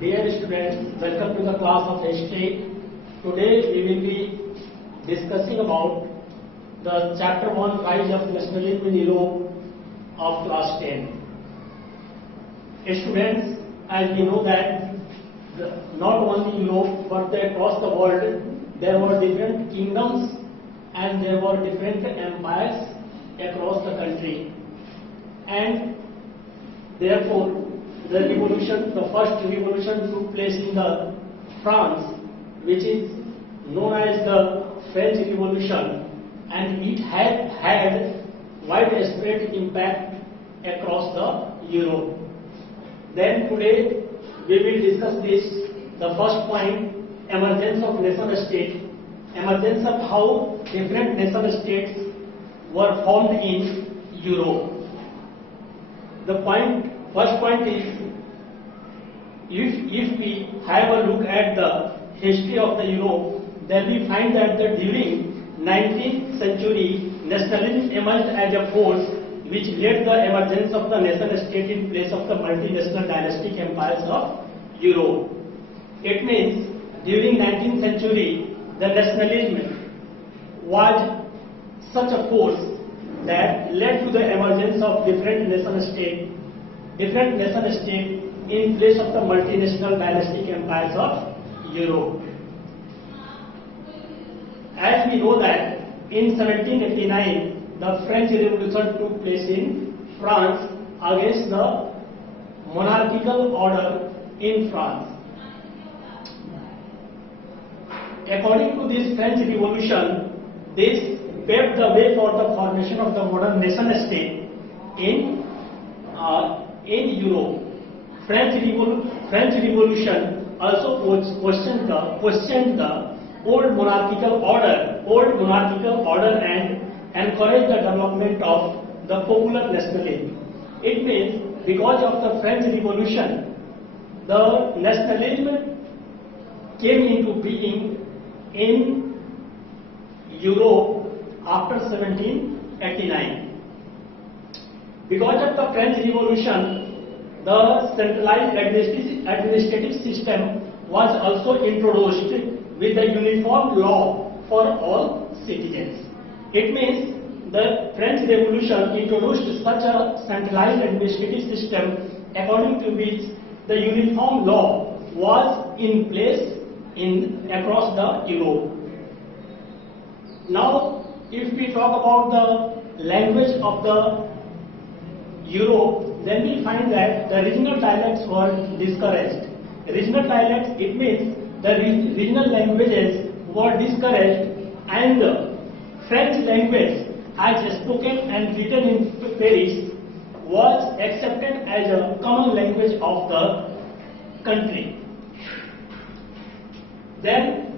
Dear students, welcome to the class of history. Today we will be discussing about the chapter 1 Rise of Nationalism in Europe of class 10. Students, as we know that not only Europe but across the world there were different kingdoms and there were different empires across the country, and therefore the revolution, the first revolution took place in the France, which is known as the French Revolution, and it had widespread impact across the Europe. Then today we will discuss this. The first point, emergence of nation state, emergence of how different nation states were formed in Europe. First point is, if we have a look at the history of the Europe, then we find that during 19th century, nationalism emerged as a force which led the emergence of the nation state in place of the multinational dynastic empires of Europe. It means during 19th century, the nationalism was such a force that led to the emergence of different nation states in place of the multinational dynastic empires of Europe. As we know that in 1789, the French Revolution took place in France against the monarchical order in France. According to this French Revolution, this paved the way for the formation of the modern nation state in Europe. French Revolution also questioned the old monarchical order and encouraged the development of the popular nationalism. It means because of the French Revolution, the nationalism came into being in Europe after 1789. Because of the French Revolution, the centralized administrative system was also introduced with a uniform law for all citizens. It means the French Revolution introduced such a centralized administrative system according to which the uniform law was in place across the Europe. Now, if we talk about the language of the Europe, then we find that the regional dialects were discouraged. Regional dialects, it means the regional languages were discouraged, and the French language as spoken and written in Paris was accepted as a common language of the country. Then,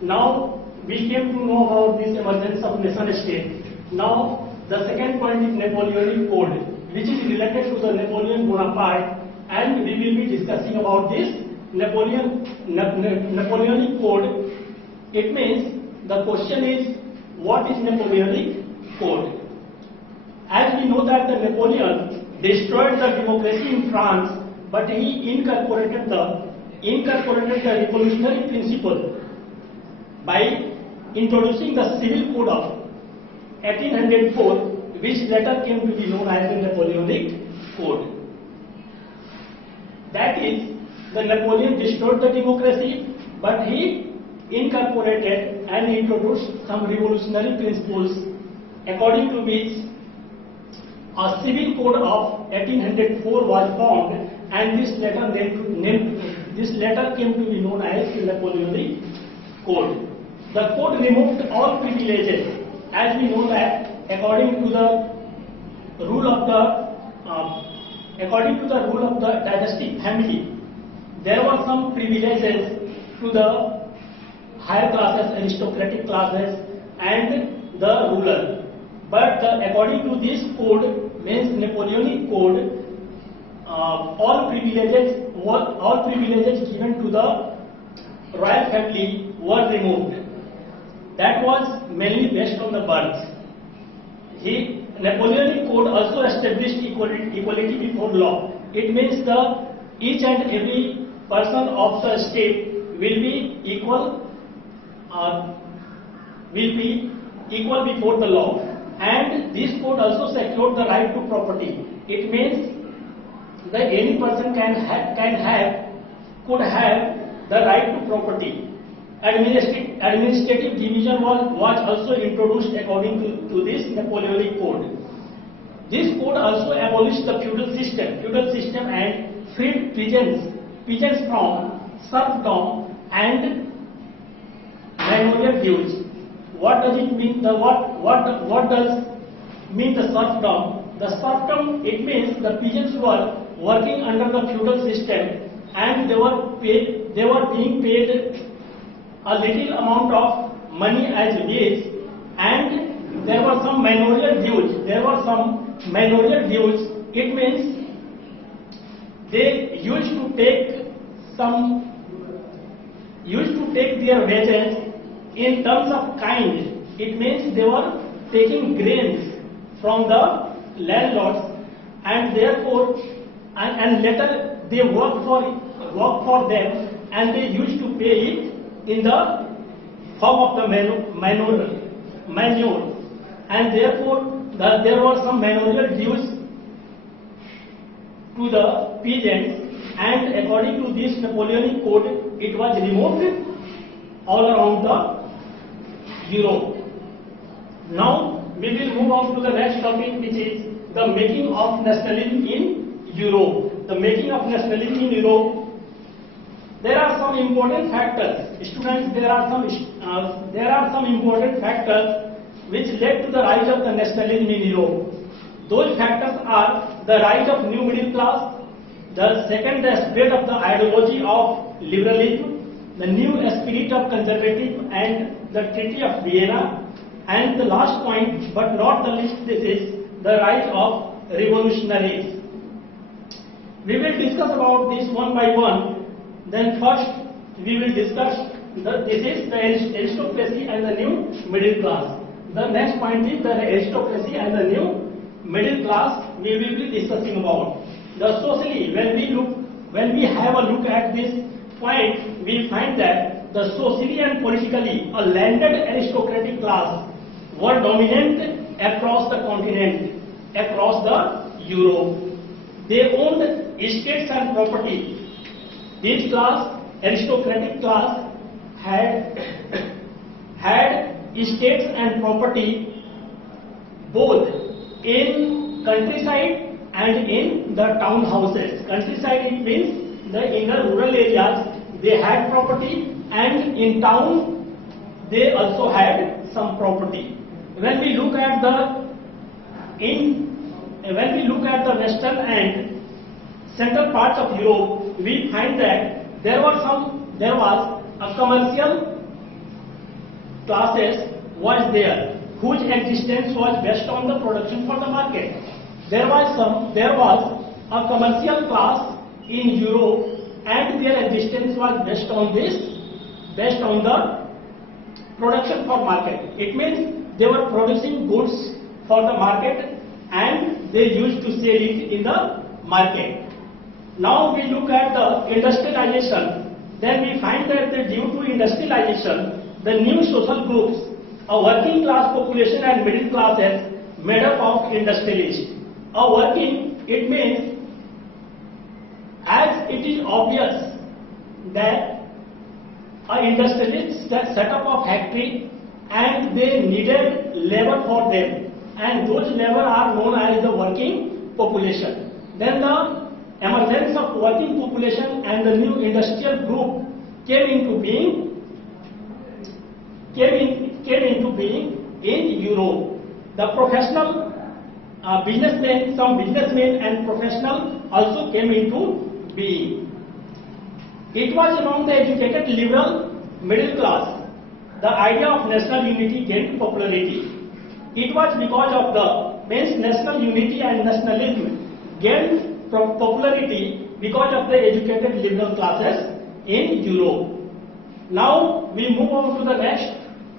now we came to know about this emergence of nation state. Now, the second point is Napoleonic Code, which is related to the Napoleon Bonaparte, and we will be discussing about this Napoleonic Code. It means the question is, what is Napoleonic Code? As we know that the Napoleon destroyed the democracy in France, but he incorporated the revolutionary principle by introducing the Civil Code of 1804, which later came to be known as the Napoleonic Code. That is, the Napoleon destroyed the democracy, but he incorporated and introduced some revolutionary principles, according to which a Civil Code of 1804 was formed, and this later came to be known as the Napoleonic Code. The code removed all privileges. As we know that according to the rule of the dynastic family, there were some privileges to the higher classes, aristocratic classes, and the ruler. But according to this code, means Napoleonic Code, all privileges given to the royal family were removed. That was mainly based on the birth. Napoleonic Code also established equality before law. It means the each and every person of the state will be equal before the law, and this code also secured the right to property. It means that any person could have the right to property. Administrative division was also introduced according to this Napoleonic code. This code also abolished the feudal system and freed peasants from serfdom and manorial dues. What does it mean? What does mean the serfdom? The serfdom, it means the peasants were working under the feudal system and they were being paid a little amount of money as wage, and there were some manorial dues. It means they used to take their wages in terms of kind. It means they were taking grains from the landlords, and therefore and later they work for them, and they used to pay it in the form of the manure, and therefore there were some manorial dues to the peasants, and according to this Napoleonic code, it was removed all around the Europe. Now we will move on to the next topic, which is the making of nationalism in Europe. The making of nationalism in Europe. There are some important factors, students. There are some important factors which led to the rise of the nationalism in Europe. Those factors are the rise of new middle class, the second, the spread of the ideology of liberalism, the new spirit of conservative, and the Treaty of Vienna, and the last point, but not the least, this is the rise of revolutionaries. We will discuss about this one by one. Then first we will discuss this is the aristocracy and the new middle class. The next point is the aristocracy and the new middle class we will be discussing about. The socially, when we have a look at this point, we find that the socially and politically a landed aristocratic class were dominant across the continent, across the Europe. They owned estates and property. This class, aristocratic class, had estates and property both in countryside and in the town houses. Countryside, it means in the rural areas they had property, and in town they also had some property. When we look at the western and central parts of Europe, we find that there was a commercial classes was there, whose existence was based on the production for the market. There was a commercial class in Europe, and their existence was based on the production for market. It means they were producing goods for the market, and they used to sell it in the market. Now we look at the industrialization. Then we find that due to industrialization, the new social groups, a working class population and middle classes made up of industrialists. A working, it means, as it is obvious that a industrialist set up a factory and they needed labor for them, and those labor are known as the working population. Then the emergence of working population and the new industrial group came into being in Europe. The professional businessmen, some businessmen and professionals also came into being. It was among the educated liberal middle class the idea of national unity gained popularity. It was because of the national unity and nationalism gained popularity because of the educated liberal classes in Europe. Now we move on to the next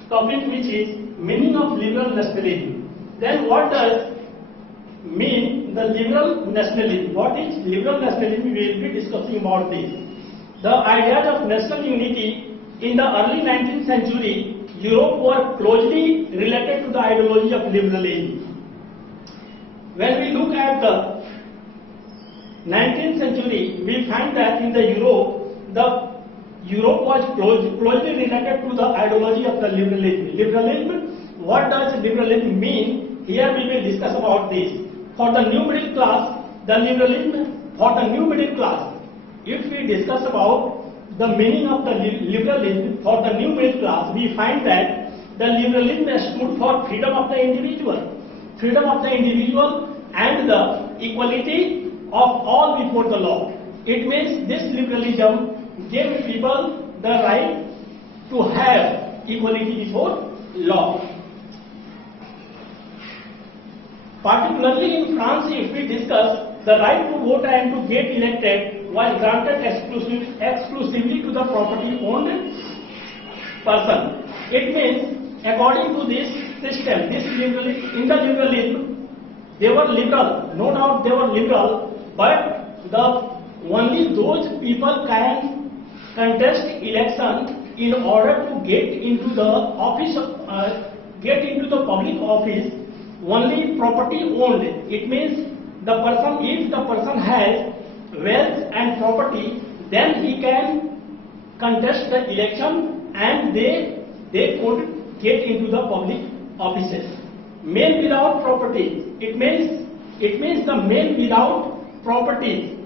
topic, which is meaning of liberal nationalism. Then what does mean the liberal nationalism. What is liberal nationalism? We will be discussing about this. The ideas of national unity in the early 19th century, Europe were closely related to the ideology of liberalism. When we look at the 19th century, we find that in the Europe was closely related to the ideology of the liberalism. Liberalism, what does liberalism mean? Here we will discuss about this. For the new middle class, the liberalism for the new middle class. If we discuss about the meaning of the liberalism for the new middle class, we find that the liberalism stood for freedom of the individual and the equality of all before the law. It means this liberalism gave people the right to have equality before law. Particularly in France, if we discuss, the right to vote and to get elected was granted exclusively to the property owned person. It means, according to this system, in the liberalism, they were liberal, no doubt they were liberal, but only those people can contest election in order to get into the office, get into the public office, only property owned. It means if the person has wealth and property, then he can contest the election and they could get into the public offices. Men without property, it means the men without property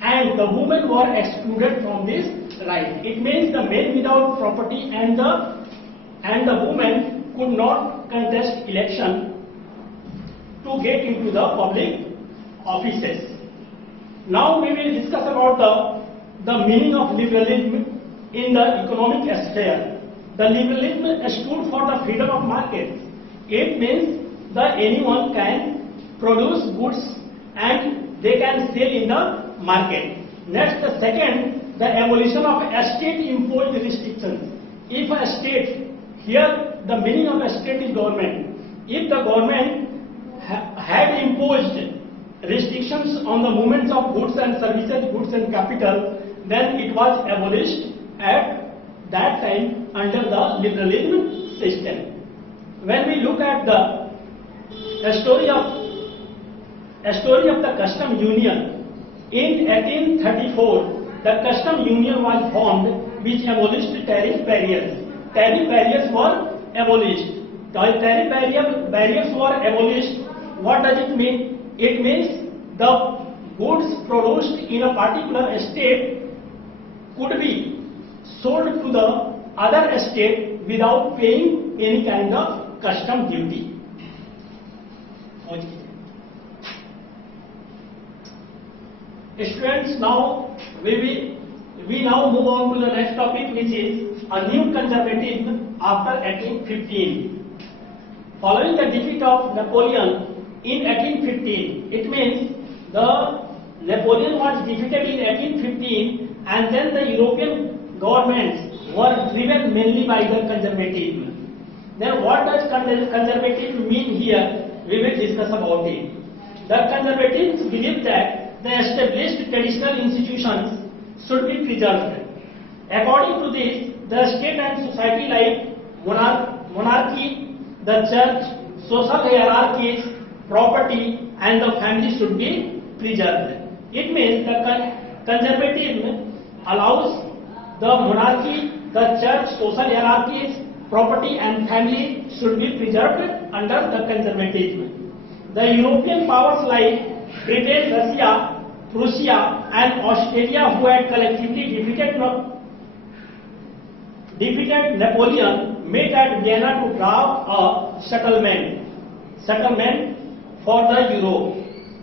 and the women were excluded from this right. It means the men without property and the women could not contest election to get into the public offices. Now we will discuss about the meaning of liberalism in the economic sphere. The liberalism stood for the freedom of market. It means that anyone can produce goods and they can sell in the market. Next, the second, the abolition of state-imposed restrictions. If a state, here the meaning of a state is government. If the government had imposed restrictions on the movements of goods and services, goods and capital, then it was abolished at that time under the liberalism system. When we look at the story of the custom union, in 1834, the custom union was formed which abolished tariff barriers. Tariff barriers were abolished. Tariff barriers were abolished. What does it mean? It means the goods produced in a particular state could be sold to the other state without paying any kind of custom duty. Students, now we now move on to the next topic, which is a new conservatism after 1815. Following the defeat of Napoleon in 1815, it means Napoleon was defeated in 1815, and then the European governments were driven mainly by the conservatism. Then what does conservatism mean here? We will discuss about it. The conservatives believe that the established traditional institutions should be preserved. According to this, the state and society like monarchy, the church, social hierarchies, property and the family should be preserved. It means the conservatism allows the monarchy, the church, social hierarchies, property and family should be preserved under the conservatism. The European powers like Britain, Russia, Prussia and Austria, who had collectively defeated Napoleon, met at Vienna to draft a settlement for the Europe.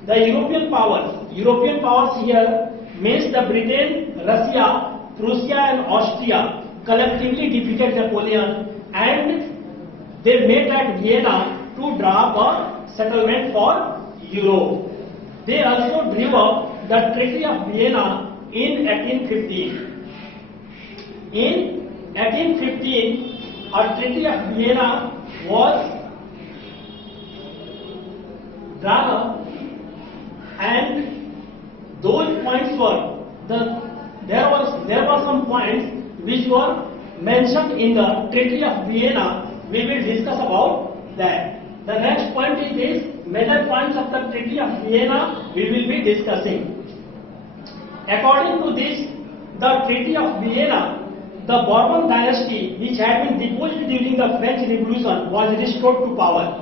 The European powers here means the Britain, Russia, Prussia and Austria collectively defeated Napoleon and they met at Vienna to draft a settlement for Europe. They also drew up the Treaty of Vienna in 1815. In 1815, a Treaty of Vienna was drawn up and those points were there were some points which were mentioned in the Treaty of Vienna. We will discuss about that. The next point is this: major points of the Treaty of Vienna we will be discussing. According to this, the Treaty of Vienna, the Bourbon dynasty, which had been deposed during the French Revolution, was restored to power.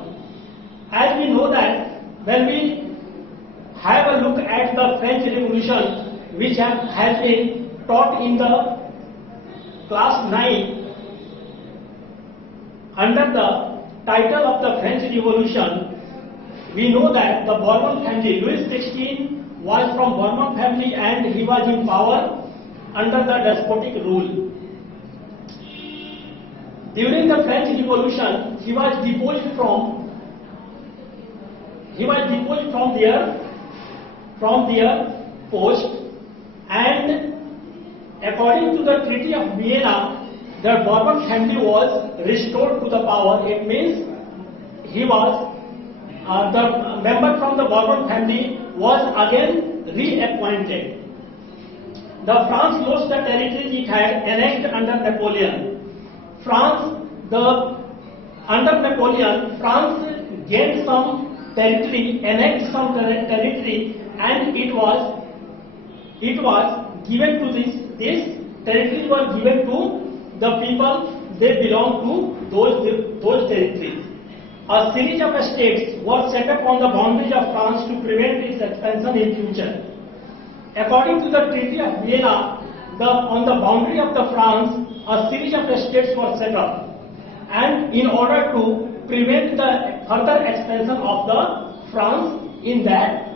As we know that when we have a look at the French Revolution, which has been taught in the class 9 under the title of the French Revolution, we know that the Bourbon family, Louis XVI was from Bourbon family and he was in power under the despotic rule. During the French Revolution, he was deposed from their post, and according to the Treaty of Vienna, the Bourbon family was restored to the power. It means he was the member from the Bourbon family was again reappointed. The France lost the territories it had annexed under Napoleon. Under Napoleon, France gained some territory, annexed some territory, and it was given to this territory were given to the people they belong to those territories. A series of states were set up on the boundaries of France to prevent its expansion in future. According to the Treaty of Vienna, on the boundary of the France, a series of states were set up, and in order to prevent the further expansion of the France in that,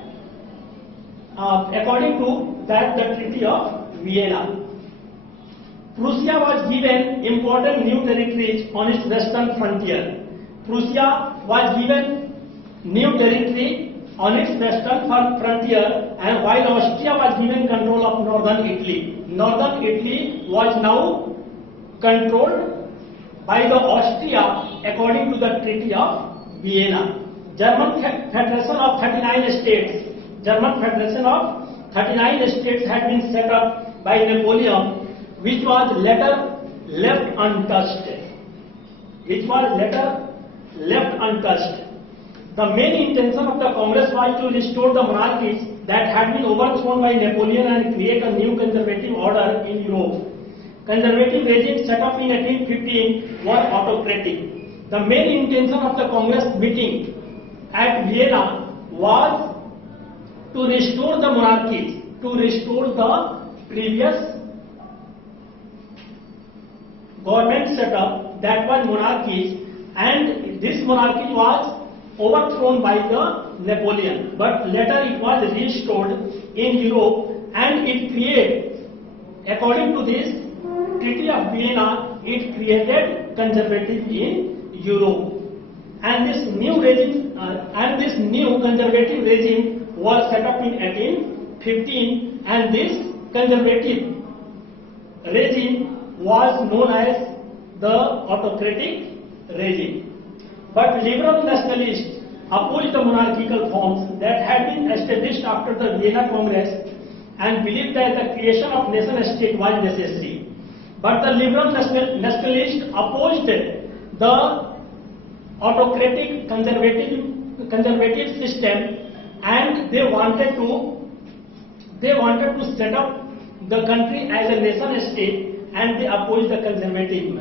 according to that, the Treaty of Vienna. Prussia was given important new territories on its western frontier. Prussia was given new territory on its western frontier, and while Austria was given control of northern Italy. Northern Italy was now controlled by the Austria according to the Treaty of Vienna. German Federation of 39 states. German Federation of 39 states had been set up by Napoleon, which was later left untouched. The main intention of the Congress was to restore the monarchies that had been overthrown by Napoleon and create a new conservative order in Europe. Conservative regimes set up in 1815 were autocratic. The main intention of the Congress meeting at Vienna was to restore the monarchies, to restore the previous government setup that was monarchies, and this monarchy was overthrown by the Napoleon, but later it was restored in Europe, and it created, according to this Treaty of Vienna, it created conservative in Europe, and this new regime this new conservative regime was set up in 1815, and this conservative regime was known as the autocratic regime. But liberal nationalists opposed the monarchical forms that had been established after the Vienna Congress and believed that the creation of nation-state was necessary. But the liberal nationalists opposed the autocratic conservative system, and they wanted to set up the country as a nation-state, and they opposed the conservative